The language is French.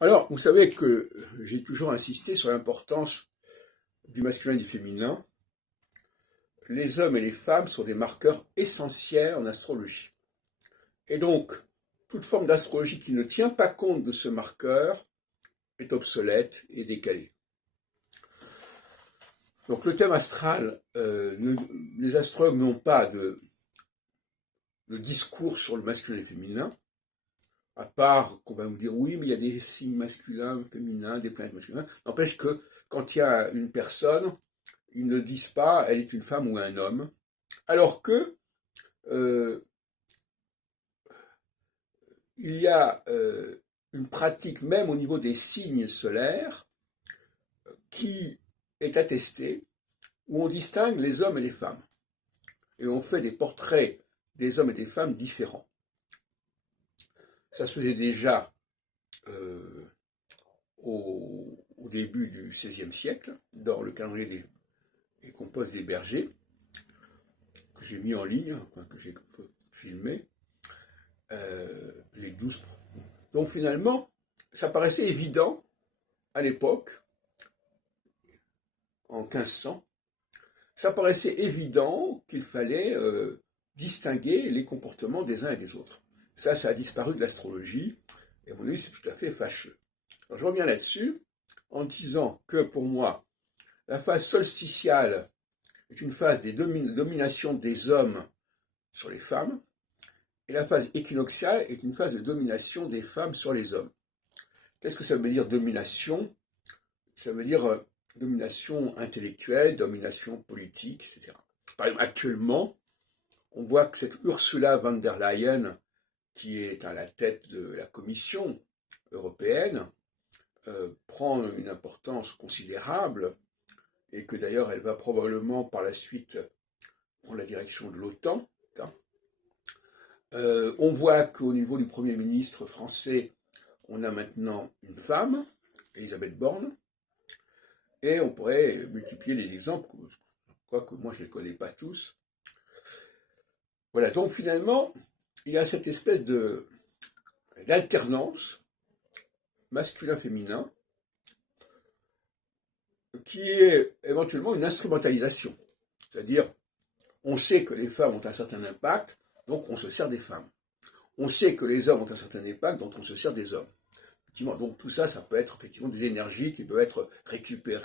Alors, vous savez que j'ai toujours insisté sur l'importance du masculin et du féminin. Les hommes et les femmes sont des marqueurs essentiels en astrologie. Et donc, toute forme d'astrologie qui ne tient pas compte de ce marqueur est obsolète et décalée. Donc le thème astral, les astrologues n'ont pas de discours sur le masculin et le féminin, à part qu'on va nous dire oui, mais il y a des signes masculins, féminins, des planètes masculines. N'empêche que quand il y a une personne, ils ne disent pas elle est une femme ou un homme, alors que il y a une pratique même au niveau des signes solaires qui est attestée, où on distingue les hommes et les femmes. Et on fait des portraits des hommes et des femmes différents. Ça se faisait déjà au début du XVIe siècle, dans le calendrier des compos des bergers, que j'ai mis en ligne, enfin, que j'ai filmé, les 12. Donc finalement, ça paraissait évident à l'époque, en 1500, ça paraissait évident qu'il fallait distinguer les comportements des uns et des autres. Ça a disparu de l'astrologie, et à mon avis, c'est tout à fait fâcheux. Alors, je reviens là-dessus en disant que pour moi, la phase solsticiale est une phase de domination des hommes sur les femmes, et la phase équinoxiale est une phase de domination des femmes sur les hommes. Qu'est-ce que ça veut dire domination? Ça veut dire domination intellectuelle, domination politique, etc. Par exemple, actuellement, on voit que cette Ursula von der Leyen, qui est à la tête de la Commission européenne, prend une importance considérable, et que d'ailleurs elle va probablement par la suite prendre la direction de l'OTAN. On voit qu'au niveau du Premier ministre français, on a maintenant une femme, Elisabeth Borne, et on pourrait multiplier les exemples, quoique moi je ne les connais pas tous. Voilà, donc finalement, il y a cette espèce d'alternance masculin-féminin qui est éventuellement une instrumentalisation. C'est-à-dire, on sait que les femmes ont un certain impact, donc on se sert des femmes. On sait que les hommes ont un certain impact, donc on se sert des hommes. Effectivement, donc tout ça, ça peut être effectivement des énergies qui peuvent être récupérées